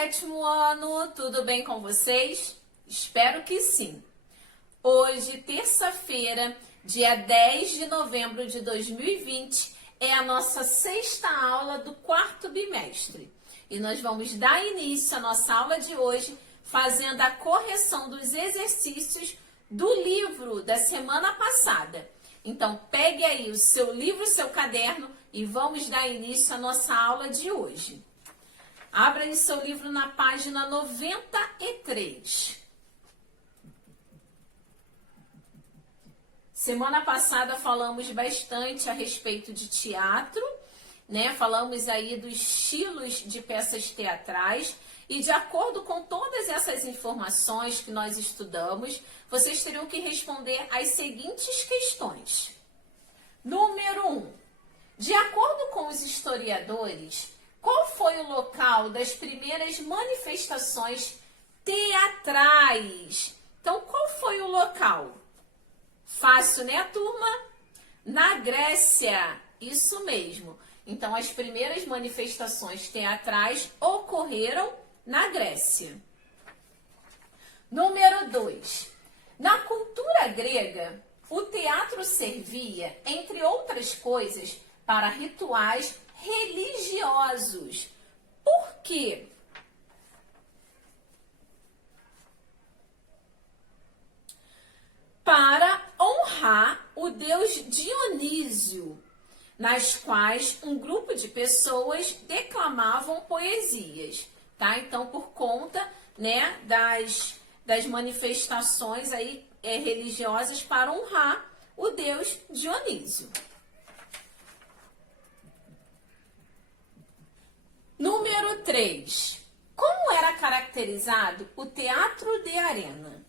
sétimo ano, tudo bem com vocês? Espero que sim. Hoje, terça-feira, dia 10 de novembro de 2020, é a nossa sexta aula do quarto bimestre. E nós vamos dar início à nossa aula de hoje fazendo a correção dos exercícios do livro da semana passada. Então, pegue aí o seu livro, o seu caderno e vamos dar início à nossa aula de hoje. Abra aí seu livro na página 93. Semana passada falamos bastante a respeito de teatro, né? Falamos aí dos estilos de peças teatrais e de acordo com todas essas informações que nós estudamos, vocês terão que responder as seguintes questões. Número 1. De acordo com os historiadores, qual foi o local das primeiras manifestações teatrais? Então, qual foi o local? Fácil, né, turma? Na Grécia, isso mesmo. Então, as primeiras manifestações teatrais ocorreram na Grécia. Número 2. Na cultura grega, o teatro servia, entre outras coisas, para rituais religiosos. Por quê? Para honrar o deus Dionísio, nas quais um grupo de pessoas declamavam poesias, tá? Então, por conta, né, das manifestações aí religiosas para honrar o deus Dionísio. Número 3. Como era caracterizado o teatro de arena?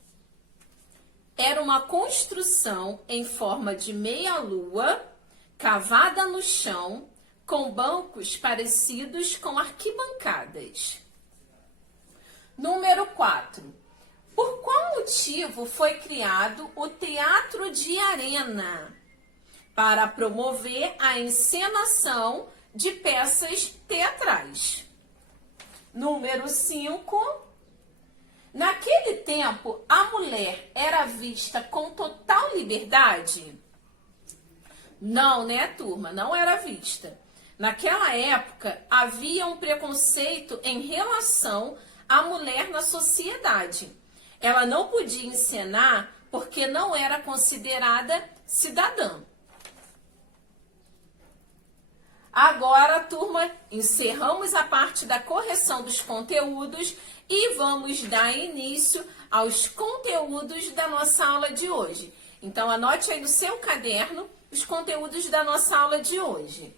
Era uma construção em forma de meia-lua, cavada no chão, com bancos parecidos com arquibancadas. Número 4. Por qual motivo foi criado o teatro de arena? Para promover a encenação de peças teatrais. Número 5. Naquele tempo, a mulher era vista com total liberdade? Não, né, turma? Não era vista. Naquela época, havia um preconceito em relação à mulher na sociedade. Ela não podia encenar porque não era considerada cidadã. Agora, turma, encerramos a parte da correção dos conteúdos e vamos dar início aos conteúdos da nossa aula de hoje. Então, anote aí no seu caderno os conteúdos da nossa aula de hoje.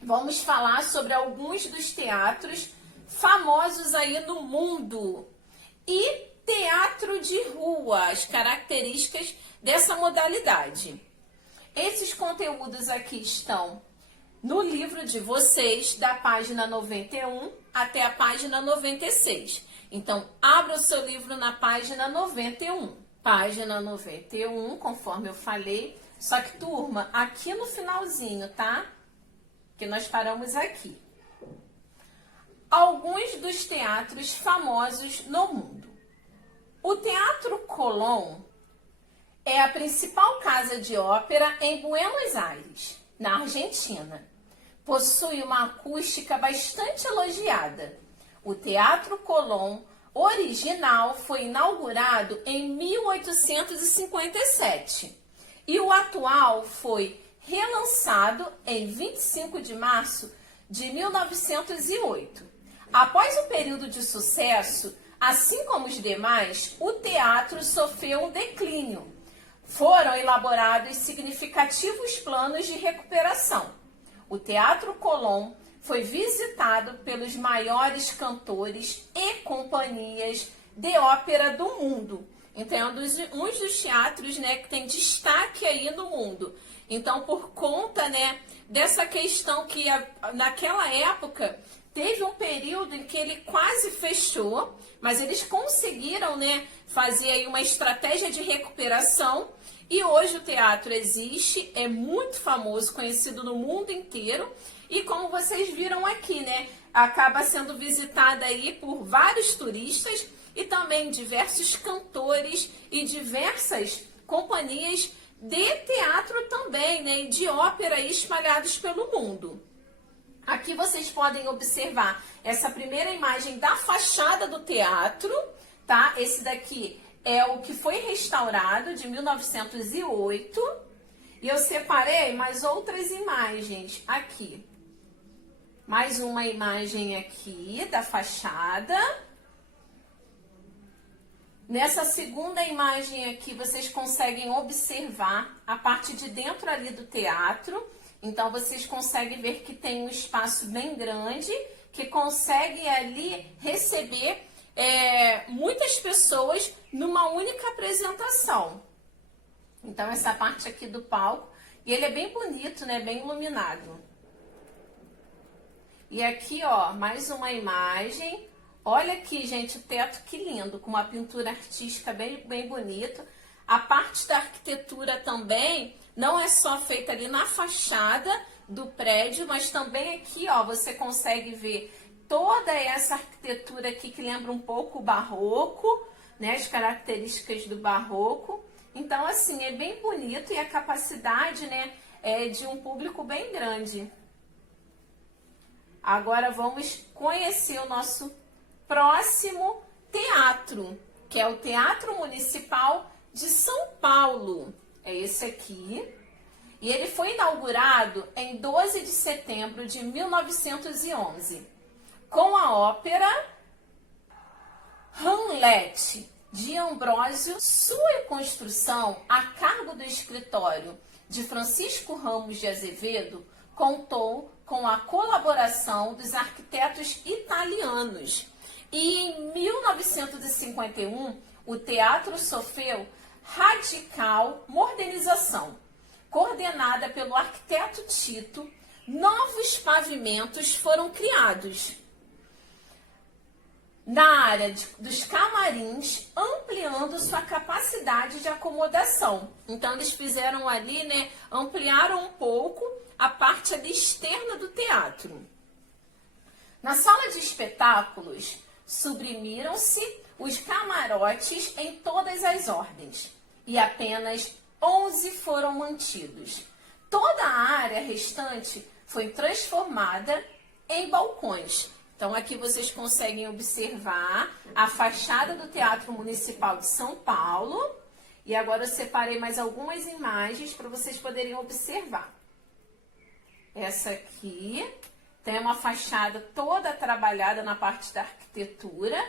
Vamos falar sobre alguns dos teatros famosos aí no mundo e teatro de rua, as características dessa modalidade. Esses conteúdos aqui estão no livro de vocês, da página 91 até a página 96. Então, abra o seu livro na página 91. Página 91, conforme eu falei. Só que, turma, aqui no finalzinho, tá? Que nós paramos aqui. Alguns dos teatros famosos no mundo. O Teatro Colón é a principal casa de ópera em Buenos Aires, na Argentina. Possui uma acústica bastante elogiada. O Teatro Colón original foi inaugurado em 1857 e o atual foi relançado em 25 de março de 1908. Após o período de sucesso, assim como os demais, o teatro sofreu um declínio. Foram elaborados significativos planos de recuperação. O Teatro Colón foi visitado pelos maiores cantores e companhias de ópera do mundo. Então, é um dos teatros, né, que tem destaque aí no mundo. Então, por conta, né, dessa questão que naquela época teve um período em que ele quase fechou, mas eles conseguiram, né, fazer aí uma estratégia de recuperação. E hoje o teatro existe, é muito famoso, conhecido no mundo inteiro. E como vocês viram aqui, né, acaba sendo visitada aí por vários turistas e também diversos cantores e diversas companhias de teatro também, né, e de ópera espalhados pelo mundo. Aqui vocês podem observar essa primeira imagem da fachada do teatro, tá? Esse daqui é o que foi restaurado de 1908. E eu separei mais outras imagens aqui. Mais uma imagem aqui da fachada. Nessa segunda imagem aqui, vocês conseguem observar a parte de dentro ali do teatro. Então, vocês conseguem ver que tem um espaço bem grande, que consegue ali receber muitas pessoas numa única apresentação. Então, essa parte aqui do palco, e ele é bem bonito, né? Bem iluminado. E aqui, ó, mais uma imagem. Olha aqui, gente, o teto, que lindo, com uma pintura artística bem bonito. A parte da arquitetura também não é só feita ali na fachada do prédio, mas também aqui, ó, você consegue ver toda essa arquitetura aqui que lembra um pouco o barroco, né? As características do barroco. Então, assim, é bem bonito e a capacidade, né, é de um público bem grande. Agora vamos conhecer o nosso próximo teatro, que é o Teatro Municipal de São Paulo. É esse aqui. E ele foi inaugurado em 12 de setembro de 1911, com a ópera Hamlet, de Ambrósio. Sua construção, a cargo do escritório de Francisco Ramos de Azevedo, contou com a colaboração dos arquitetos italianos. E em 1951, o teatro sofreu radical modernização. Coordenada pelo arquiteto Tito, novos pavimentos foram criados na área dos camarins, ampliando sua capacidade de acomodação. Então, eles fizeram ali, né, ampliaram um pouco a parte ali externa do teatro. Na sala de espetáculos, suprimiram-se os camarotes em todas as ordens e apenas 11 foram mantidos. Toda a área restante foi transformada em balcões. Então, aqui vocês conseguem observar a fachada do Teatro Municipal de São Paulo. E agora eu separei mais algumas imagens para vocês poderem observar. Essa aqui tem uma fachada toda trabalhada na parte da arquitetura,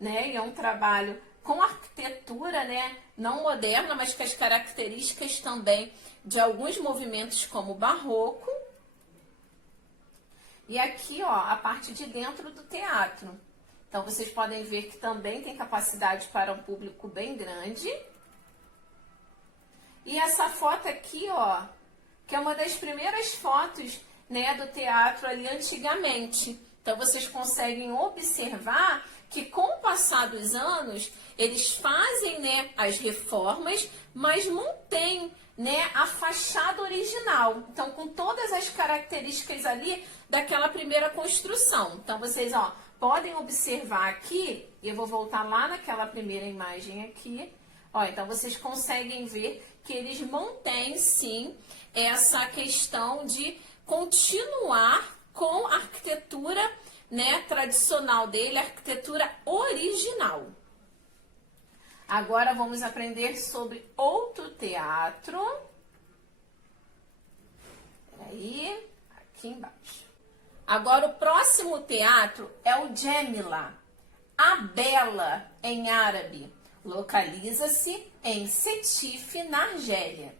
né? E é um trabalho com arquitetura, né? Não moderna, mas com as características também de alguns movimentos como o barroco. E aqui, ó, a parte de dentro do teatro. Então, vocês podem ver que também tem capacidade para um público bem grande. E essa foto aqui, ó, que é uma das primeiras fotos, né, do teatro ali antigamente. Então, vocês conseguem observar que com o passar dos anos, eles fazem, né, as reformas, mas mantêm, né, a fachada original. Então, com todas as características ali daquela primeira construção. Então, vocês, ó, podem observar aqui, e eu vou voltar lá naquela primeira imagem aqui. Ó, então, vocês conseguem ver que eles mantêm, sim, essa questão de continuar com a arquitetura, né, tradicional dele, a arquitetura original. Agora vamos aprender sobre outro teatro. Aí, aqui embaixo. Agora o próximo teatro é o Djamila, a Bela em árabe. Localiza-se em Sétif, na Argélia.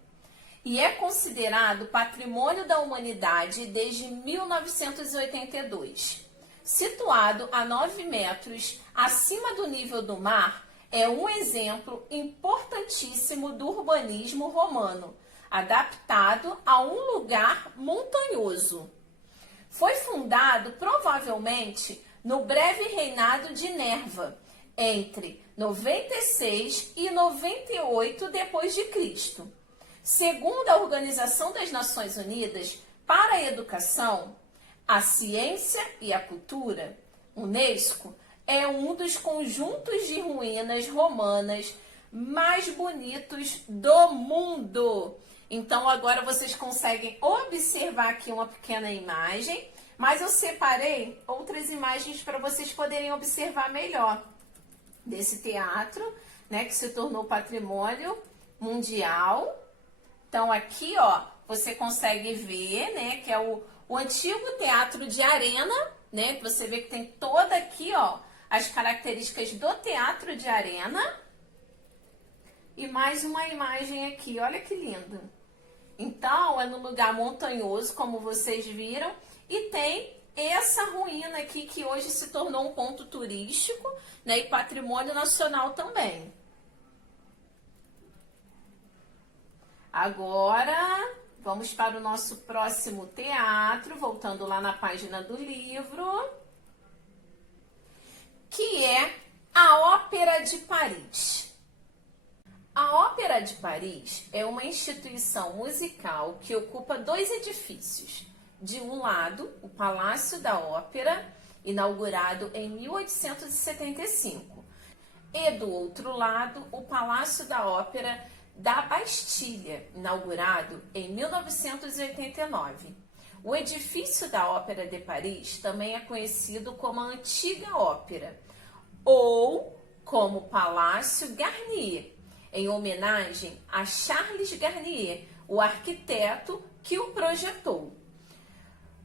E é considerado Patrimônio da Humanidade desde 1982. Situado a 9 metros acima do nível do mar, é um exemplo importantíssimo do urbanismo romano, adaptado a um lugar montanhoso. Foi fundado provavelmente no breve reinado de Nerva, entre 96 e 98 d.C. Segundo a Organização das Nações Unidas para a Educação, A ciência e a cultura, Unesco, é um dos conjuntos de ruínas romanas mais bonitos do mundo. Então agora vocês conseguem observar aqui uma pequena imagem, mas eu separei outras imagens para vocês poderem observar melhor desse teatro, né, que se tornou patrimônio mundial. Então aqui, ó, você consegue ver, né, que é o antigo teatro de arena, né, que você vê que tem toda aqui, ó, as características do teatro de arena. E mais uma imagem aqui, olha que lindo. Então, é num lugar montanhoso, como vocês viram, e tem essa ruína aqui que hoje se tornou um ponto turístico, né, e patrimônio nacional também. Agora, vamos para o nosso próximo teatro, voltando lá na página do livro, que é a Ópera de Paris. A Ópera de Paris é uma instituição musical que ocupa dois edifícios. De um lado, o Palácio da Ópera, inaugurado em 1875, e do outro lado, o Palácio da Ópera da Bastilha, inaugurado em 1989. O edifício da Ópera de Paris também é conhecido como a Antiga Ópera, ou como Palácio Garnier, em homenagem a Charles Garnier, o arquiteto que o projetou.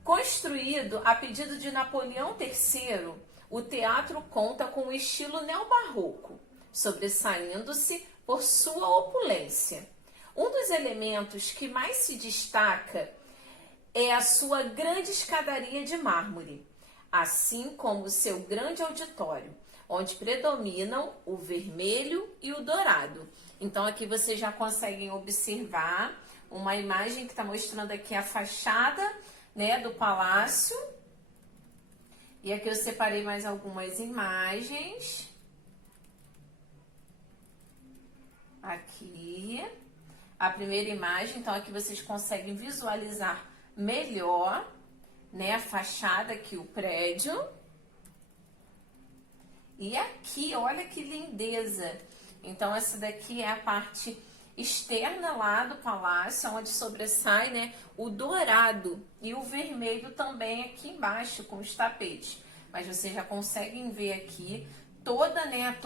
Construído a pedido de Napoleão III, o teatro conta com um estilo neobarroco, sobressaindo-se por sua opulência. Um dos elementos que mais se destaca é a sua grande escadaria de mármore, assim como o seu grande auditório, onde predominam o vermelho e o dourado. Então aqui vocês já conseguem observar uma imagem que está mostrando aqui a fachada, né, do palácio. E aqui eu separei mais algumas imagens. Aqui, a primeira imagem, então aqui vocês conseguem visualizar melhor, né, a fachada aqui, o prédio. E aqui, olha que lindeza! Então essa daqui é a parte externa lá do palácio, onde sobressai, né, o dourado e o vermelho também aqui embaixo com os tapetes. Mas vocês já conseguem ver aqui toda, né,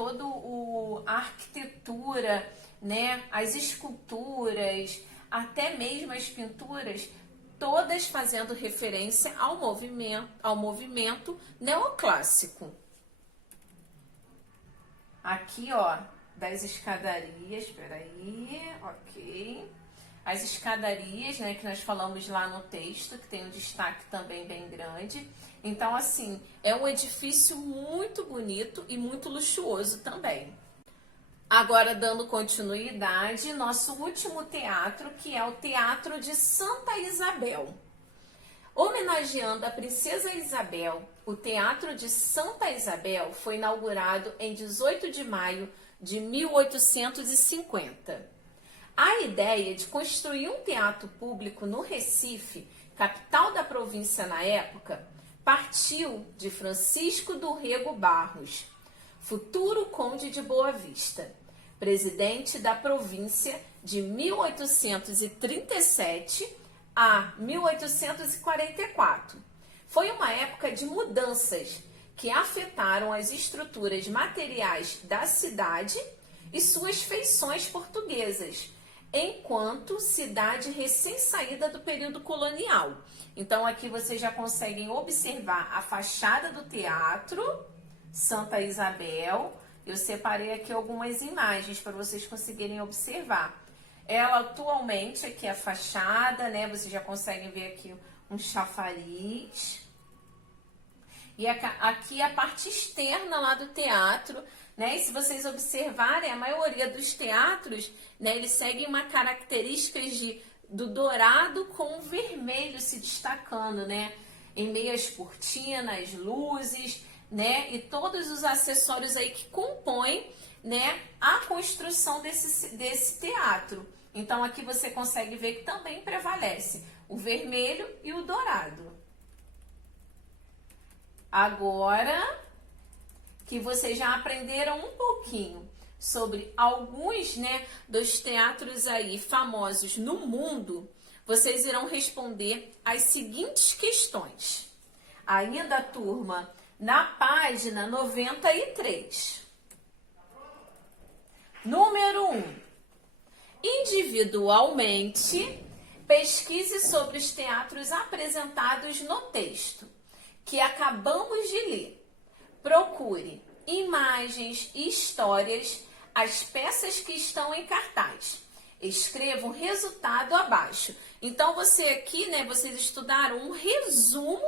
a arquitetura, né, as esculturas, até mesmo as pinturas, todas fazendo referência ao movimento neoclássico. Aqui, ó, das escadarias, peraí, ok. As escadarias, né, que nós falamos lá no texto, que tem um destaque também bem grande. Então, assim, é um edifício muito bonito e muito luxuoso também. Agora, dando continuidade, nosso último teatro, que é o Teatro de Santa Isabel. Homenageando a Princesa Isabel, o Teatro de Santa Isabel foi inaugurado em 18 de maio de 1850. A ideia de construir um teatro público no Recife, capital da província na época, partiu de Francisco do Rego Barros, futuro conde de Boa Vista, presidente da província de 1837 a 1844. Foi uma época de mudanças que afetaram as estruturas materiais da cidade e suas feições portuguesas, enquanto cidade recém-saída do período colonial. Então aqui vocês já conseguem observar a fachada do teatro Santa Isabel. Eu separei aqui algumas imagens para vocês conseguirem observar. Ela atualmente, aqui a fachada, né? Vocês já conseguem ver aqui um chafariz. E aqui a parte externa lá do teatro, né? E se vocês observarem, a maioria dos teatros, né, eles seguem uma característica do dourado com o vermelho se destacando, né? Em meio às cortinas, luzes, né? E todos os acessórios aí que compõem, né, a construção desse teatro. Então aqui você consegue ver que também prevalece o vermelho e o dourado. Agora que vocês já aprenderam um pouquinho sobre alguns, né, dos teatros aí famosos no mundo, vocês irão responder as seguintes questões. Ainda, turma, na página 93. Número 1. Individualmente, pesquise sobre os teatros apresentados no texto que acabamos de ler. Procure imagens e histórias, as peças que estão em cartaz. Escreva o resultado abaixo. Então, você aqui, né, vocês estudaram um resumo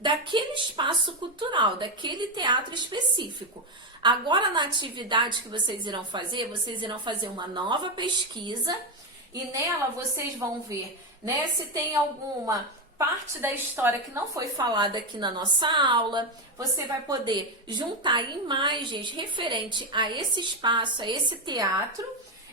daquele espaço cultural, daquele teatro específico. Agora, na atividade que vocês irão fazer uma nova pesquisa e nela vocês vão ver, né, se tem alguma parte da história que não foi falada aqui na nossa aula. Você vai poder juntar imagens referente a esse espaço, a esse teatro,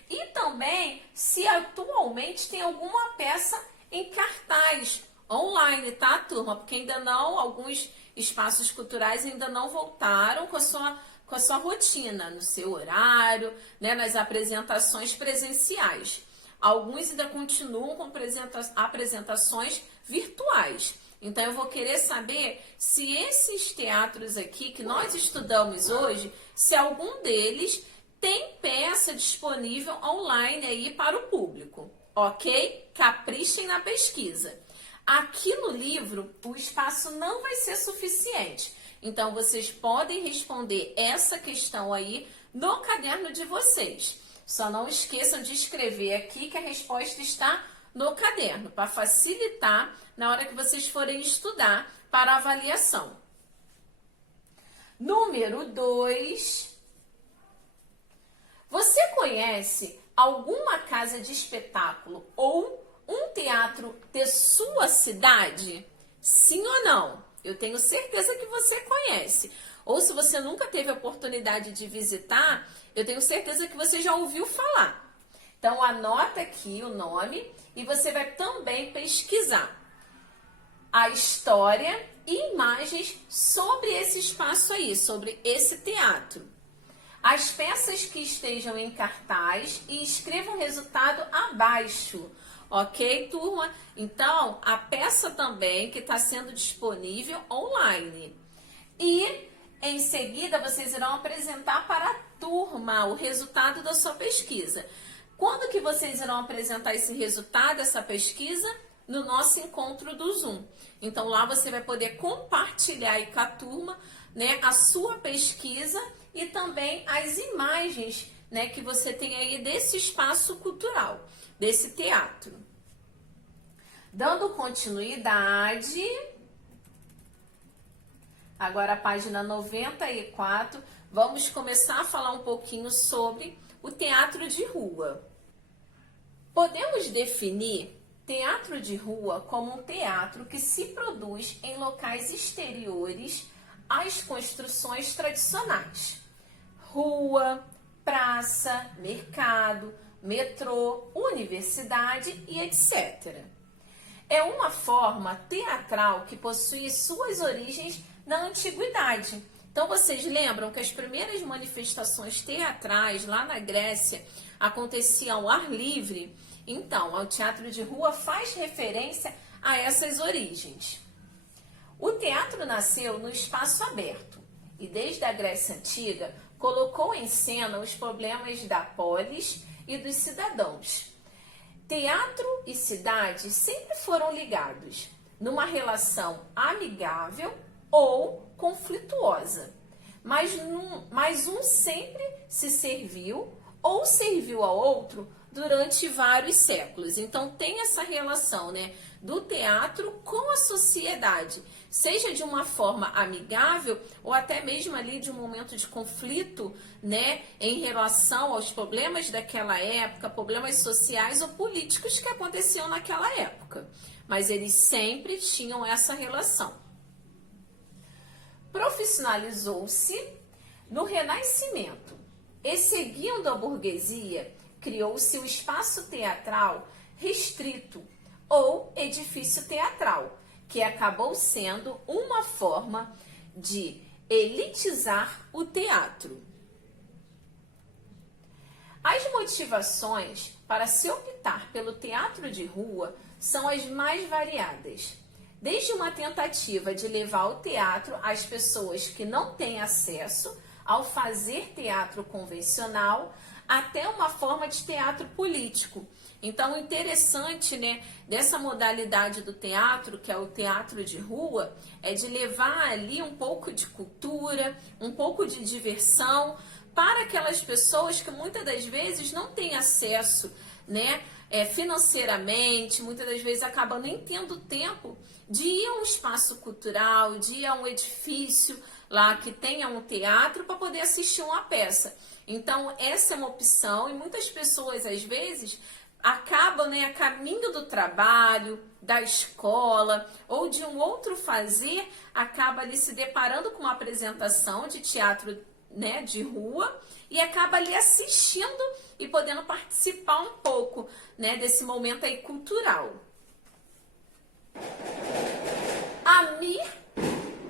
e também se atualmente tem alguma peça em cartaz online, tá, turma? Porque ainda não, alguns espaços culturais ainda não voltaram com a sua rotina, no seu horário, né, nas apresentações presenciais. Alguns ainda continuam com apresentações virtuais. Então, eu vou querer saber se esses teatros aqui que nós estudamos hoje, se algum deles tem peça disponível online aí para o público, ok? Caprichem na pesquisa. Aqui no livro, o espaço não vai ser suficiente. Então, vocês podem responder essa questão aí no caderno de vocês. Só não esqueçam de escrever aqui que a resposta está no caderno, para facilitar na hora que vocês forem estudar para a avaliação. Número 2. Você conhece alguma casa de espetáculo ou um teatro de sua cidade? Sim ou não? Eu tenho certeza que você conhece. Ou se você nunca teve a oportunidade de visitar, eu tenho certeza que você já ouviu falar. Então, anota aqui o nome e você vai também pesquisar a história e imagens sobre esse espaço aí, sobre esse teatro. As peças que estejam em cartaz e escreva o resultado abaixo. Ok, turma? Então, a peça também que está sendo disponível online. E, em seguida, vocês irão apresentar para a turma o resultado da sua pesquisa. Quando que vocês irão apresentar esse resultado, essa pesquisa? No nosso encontro do Zoom. Então, lá você vai poder compartilhar aí com a turma, né, a sua pesquisa e também as imagens, né, que você tem aí desse espaço cultural, desse teatro. Dando continuidade, agora a página 94, vamos começar a falar um pouquinho sobre o teatro de rua. Podemos definir teatro de rua como um teatro que se produz em locais exteriores às construções tradicionais. Rua, praça, mercado, metrô, universidade e etc. É uma forma teatral que possui suas origens na antiguidade. Então, vocês lembram que as primeiras manifestações teatrais lá na Grécia aconteciam ao ar livre? Então, o teatro de rua faz referência a essas origens. O teatro nasceu no espaço aberto e, desde a Grécia Antiga, colocou em cena os problemas da polis e dos cidadãos. Teatro e cidade sempre foram ligados numa relação amigável ou conflituosa, mas um sempre se serviu ou serviu ao outro durante vários séculos. Então tem essa relação, né, do teatro com a sociedade, seja de uma forma amigável ou até mesmo ali de um momento de conflito, né, em relação aos problemas daquela época, problemas sociais ou políticos que aconteciam naquela época. Mas eles sempre tinham essa relação. Profissionalizou-se no Renascimento e, seguindo a burguesia, criou-se o espaço teatral restrito ou edifício teatral, que acabou sendo uma forma de elitizar o teatro. As motivações para se optar pelo teatro de rua são as mais variadas, desde uma tentativa de levar o teatro às pessoas que não têm acesso ao fazer teatro convencional, até uma forma de teatro político. Então, o interessante, né, dessa modalidade do teatro, que é o teatro de rua, é de levar ali um pouco de cultura, um pouco de diversão para aquelas pessoas que muitas das vezes não têm acesso, né, financeiramente, muitas das vezes acabam nem tendo tempo de ir a um espaço cultural, de ir a um edifício lá que tenha um teatro para poder assistir uma peça. Então, essa é uma opção e muitas pessoas, às vezes, acabam, né, a caminho do trabalho, da escola ou de um outro fazer, acaba ali se deparando com uma apresentação de teatro, né, de rua e acaba ali assistindo e podendo participar um pouco, né, desse momento aí cultural. Amir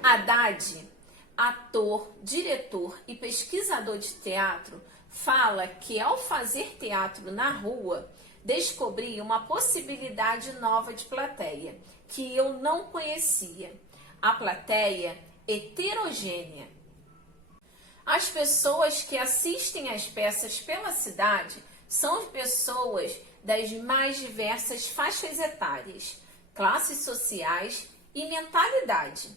Haddad, ator, diretor e pesquisador de teatro, fala que ao fazer teatro na rua, descobri uma possibilidade nova de plateia, que eu não conhecia. A plateia heterogênea. As pessoas que assistem às peças pela cidade são pessoas das mais diversas faixas etárias, classes sociais e mentalidade.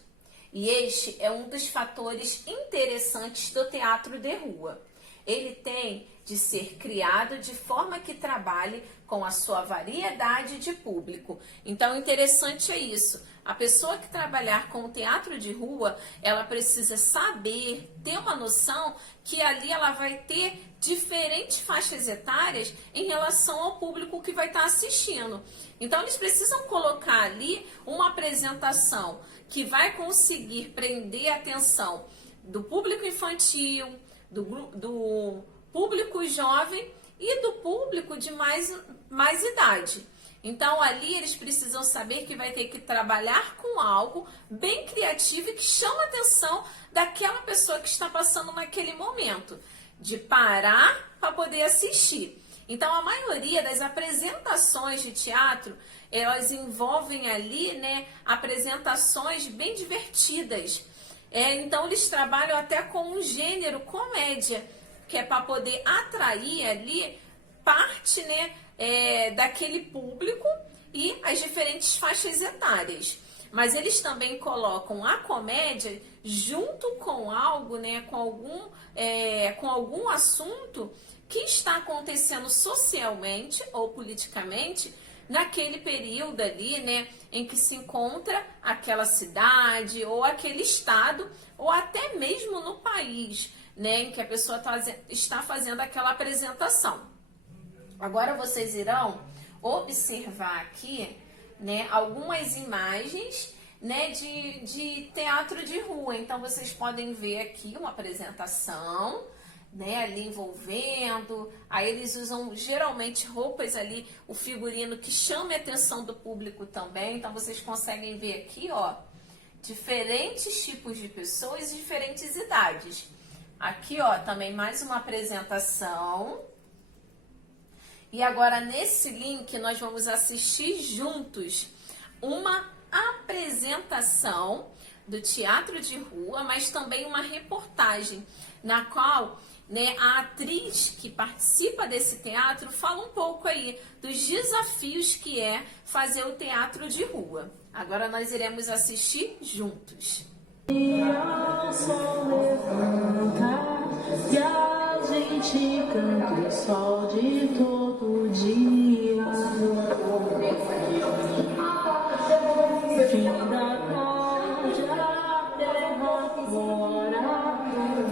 E este é um dos fatores interessantes do teatro de rua. Ele tem de ser criado de forma que trabalhe com a sua variedade de público. Então, o interessante é isso. A pessoa que trabalhar com o teatro de rua, ela precisa saber, ter uma noção que ali ela vai ter diferentes faixas etárias em relação ao público que vai estar assistindo. Então, eles precisam colocar ali uma apresentação que vai conseguir prender a atenção do público infantil, do público jovem e do público de mais idade. Então, ali eles precisam saber que vai ter que trabalhar com algo bem criativo e que chama a atenção daquela pessoa que está passando naquele momento, de parar para poder assistir. Então, a maioria das apresentações de teatro, elas envolvem ali, né, apresentações bem divertidas. Então, eles trabalham até com um gênero comédia, que é para poder atrair ali parte, né, daquele público e as diferentes faixas etárias. Mas eles também colocam a comédia junto com algo, né, com algum assunto que está acontecendo socialmente ou politicamente naquele período ali, né, em que se encontra aquela cidade ou aquele estado ou até mesmo no país, né, em que a pessoa está fazendo aquela apresentação. Agora vocês irão observar aqui, né, algumas imagens, né, de teatro de rua. Então vocês podem ver aqui uma apresentação, né, ali envolvendo. Aí eles usam geralmente roupas ali, o figurino que chama a atenção do público também. Então vocês conseguem ver aqui, ó, diferentes tipos de pessoas e diferentes idades. Aqui, ó, também mais uma apresentação. E agora nesse link nós vamos assistir juntos uma apresentação do teatro de rua, mas também uma reportagem na qual, né, a atriz que participa desse teatro fala um pouco aí dos desafios que é fazer o teatro de rua. Agora nós iremos assistir juntos. E ao sol levanta e a gente canta o sol de todo dia. Fim da tarde, a terra fora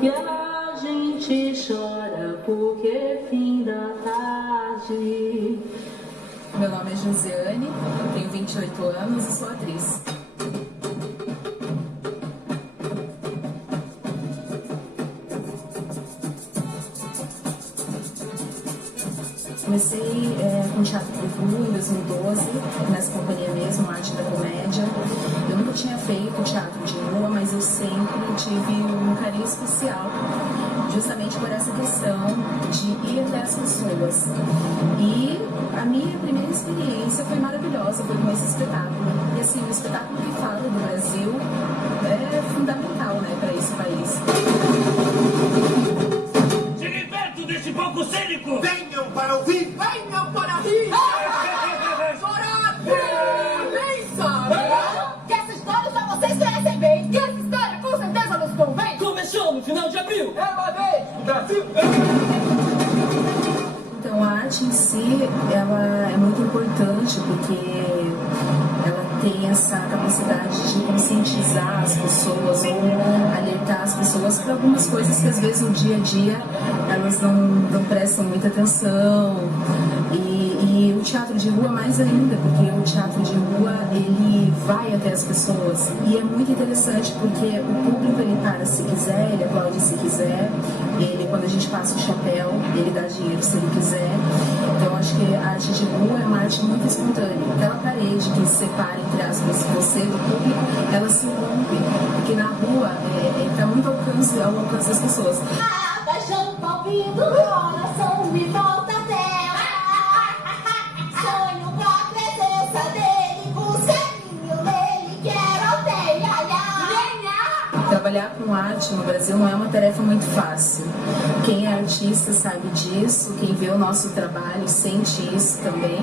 e a gente chora porque fim da tarde. Meu nome é Josiane, tenho 28 anos e sou atriz. Comecei com teatro de rua em 2012, nessa companhia mesmo, Arte da Comédia. Eu nunca tinha feito teatro de rua, mas eu sempre tive um carinho especial, justamente por essa questão de ir até as pessoas. E a minha primeira experiência foi maravilhosa, foi com esse espetáculo. E assim, um espetáculo que fala do Brasil é fundamental, né, para esse país. Cheguem perto desse palco cênico! Venham para ouvir! Venham para rir! Chorar! Beleza! Que essa história já vocês conhecem bem. Que essa história com certeza nos convém. Começou no final de abril! É uma vez! Brasil! Então a arte em si, ela é muito importante porque ela tem essa capacidade de conscientizar as pessoas ou alertar as pessoas para algumas coisas que às vezes no dia a dia elas não prestam muita atenção. E o teatro de rua mais ainda, porque o teatro de rua ele vai até as pessoas e é muito interessante porque o público ele para se quiser, ele aplaude se quiser, ele quando a gente passa o chapéu ele dá dinheiro se ele quiser. Então eu acho que a arte de rua é uma arte muito espontânea. Aquela parede que separa entre aspas você do público, ela se rompe, porque na rua está muito ao alcance das pessoas. A paixão do palpite do coração me volta a terra. Sonho com a presença dele, com carinho dele, quero aldeia. Trabalhar com arte no Brasil não é uma tarefa muito fácil. Quem é artista sabe disso, quem vê o nosso trabalho sente isso também.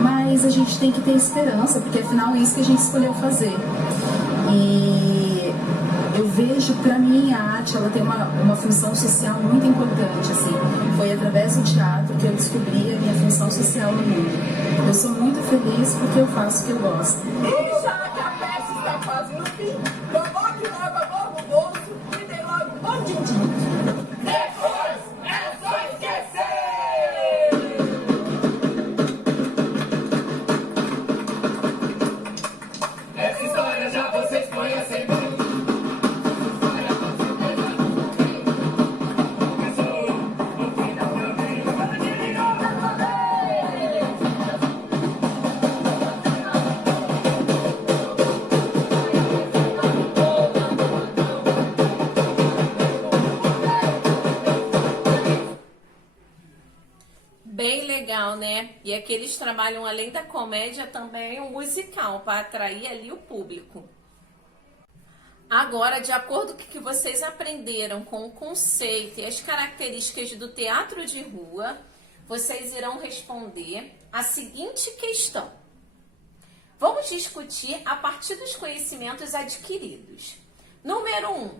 Mas a gente tem que ter esperança, porque afinal é isso que a gente escolheu fazer. E eu vejo, pra mim, a arte ela tem uma função social muito importante. Assim. Foi através do teatro que eu descobri a minha função social no mundo. Eu sou muito feliz porque eu faço o que eu gosto. E já que a peça está quase no fim, coloque logo a mão no bolso e dê logo um din-din. Depois é só esquecer! Essa história já vocês conhecem bem. Bem legal, né? E aqui eles trabalham, além da comédia, também o musical, para atrair ali o público. Agora, de acordo com o que vocês aprenderam com o conceito e as características do teatro de rua, vocês irão responder a seguinte questão. Vamos discutir a partir dos conhecimentos adquiridos. Número 1.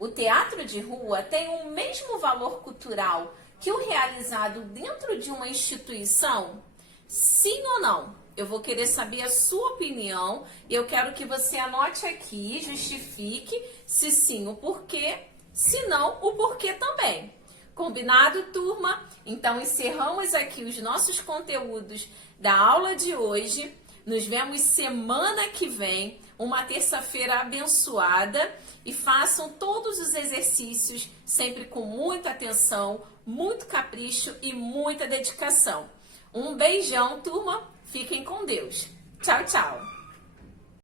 O teatro de rua tem o mesmo valor cultural que o realizado dentro de uma instituição? Sim ou não? Eu vou querer saber a sua opinião e eu quero que você anote aqui, justifique se sim o porquê, se não o porquê também. Combinado, turma? Então encerramos aqui os nossos conteúdos da aula de hoje. Nos vemos semana que vem, uma terça-feira abençoada, e façam todos os exercícios sempre com muita atenção, muito capricho e muita dedicação. Um beijão, turma. Fiquem com Deus. Tchau, tchau.